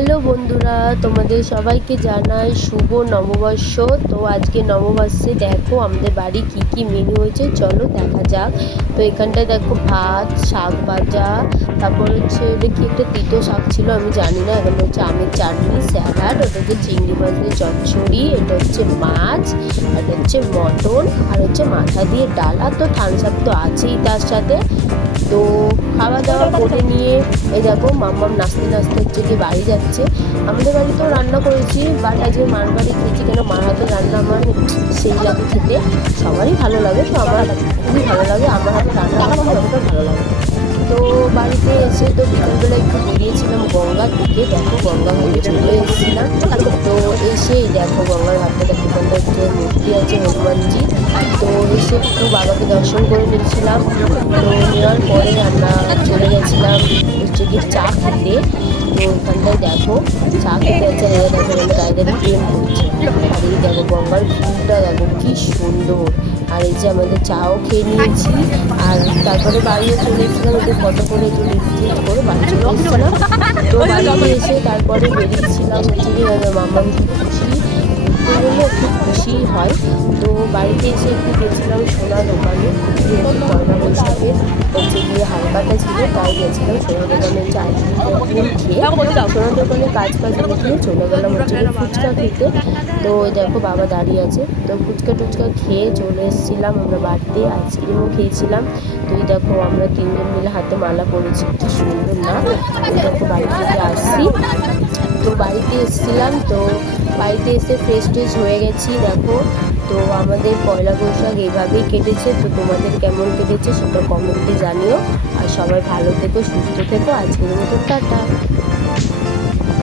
Hello বন্ধুরা, তোমাদের সবাইকে জানাই শুভ নববর্ষ। তো আজকে নববর্ষে দেখো আমাদের বাড়ি কি কি মেনু হয়েছে, চলো দেখা যাক। তো এখানটায় দেখো ভাত, শাক ভাজা, তারপর হচ্ছে এটা কি একটা তিতো শাক ছিল আমি জানি না, এখানে হচ্ছে আমের চাটনি, স্যালাড, ওটা হচ্ছে চিংড়ি মাছ দিয়ে চচ্চড়ি, এটা হচ্ছে মাছ, এটা হচ্ছে মটন, আর হচ্ছে মাথা দিয়ে ডাল, আর তো থামস আপ তো আছেই তার সাথে। তো খাওয়া দাওয়া করে নিয়ে এই দেখো মাম্মাম নাচতে নাচতে হচ্ছে কি বাড়ি যাচ্ছে। আমাদের বাড়িতেও রান্না করেছি, বাট আজকে মার বাড়ি খেয়েছি, কেন মার হাতের রান্না আমার সেই লাগে খেতে, সবারই ভালো লাগে, তো আমার খুবই ভালো লাগে, আমার হাতের রান্না আমার যতটা ভালো লাগে। তো বাড়িতে এসে তো বিকালবেলা একটু বেরিয়েছিলাম গঙ্গার দিকে, দেখো গঙ্গা ঘাটে চলে এসেছিলাম। তো এসেই দেখো গঙ্গার ঘাটে দেখো ওখানটা একটু মূর্তি আছে হনুমানজি, তো এসে একটু বাবাকে দর্শন করে নিচ্ছিলাম। তো নেওয়ার পরে আমরা চলে গেছিলাম হচ্ছে কি চা খেতে। তো ওখানটায় দেখো চা খেতে আছে, এরা দেখো এখানে গায়ে প্রেম করছে, আর এই দেখো গঙ্গার ভিউটা দেখো কি সুন্দর। আর এই যে আমাদের চাও খেয়ে নিয়েছি, আর তারপরে বাড়িও চলে এসেছিলাম, একটু ফটো করে একটু লিফট করে বাড়ি চলে এসেছিলাম। তো বাড়িতে এসে তারপরে বেরিয়েছিলাম হচ্ছে কি মাম্মাম খুব খুশি, ঘুরতে গেলে খুব খুশি হয়। তো বাড়িতে এসে একটু গেছিলাম সোনা দোকানে, যেহেতু পয়লা বৈশাখে হচ্ছে গিয়ে হালকাটা ছিল, তাই গেছিলাম সোনা দোকানে চাল খেয়ে, সোনা দোকানে কাজ মিটিয়ে চলে গেলাম হচ্ছে গিয়ে ফুচকা খেতে। তো দেখো বাবা দাঁড়িয়ে আছে, তো ফুচকা টুচকা খেয়ে চলে এসেছিলাম আমরা বাড়িতে, আইসক্রিমও খেয়েছিলাম। তো এই দেখো আমরা তিনজন মিলে হাতে মালা পরেছি, কি সুন্দর না। ওই দেখো বাড়ি থেকে আসছি, তো বাড়িতে এসেছিলাম, তো বাড়িতে এসে ফ্রেশ ট্রেশ হয়ে গেছি দেখো। তো আমাদের পয়লা বৈশাখ এইভাবেই কেটেছে, তো তোমাদের কেমন কেটেছে সেটা কমেন্টে জানিও। আর সবাই ভালো থেকো, সুস্থ থেকো, আজকের মতো টাটা।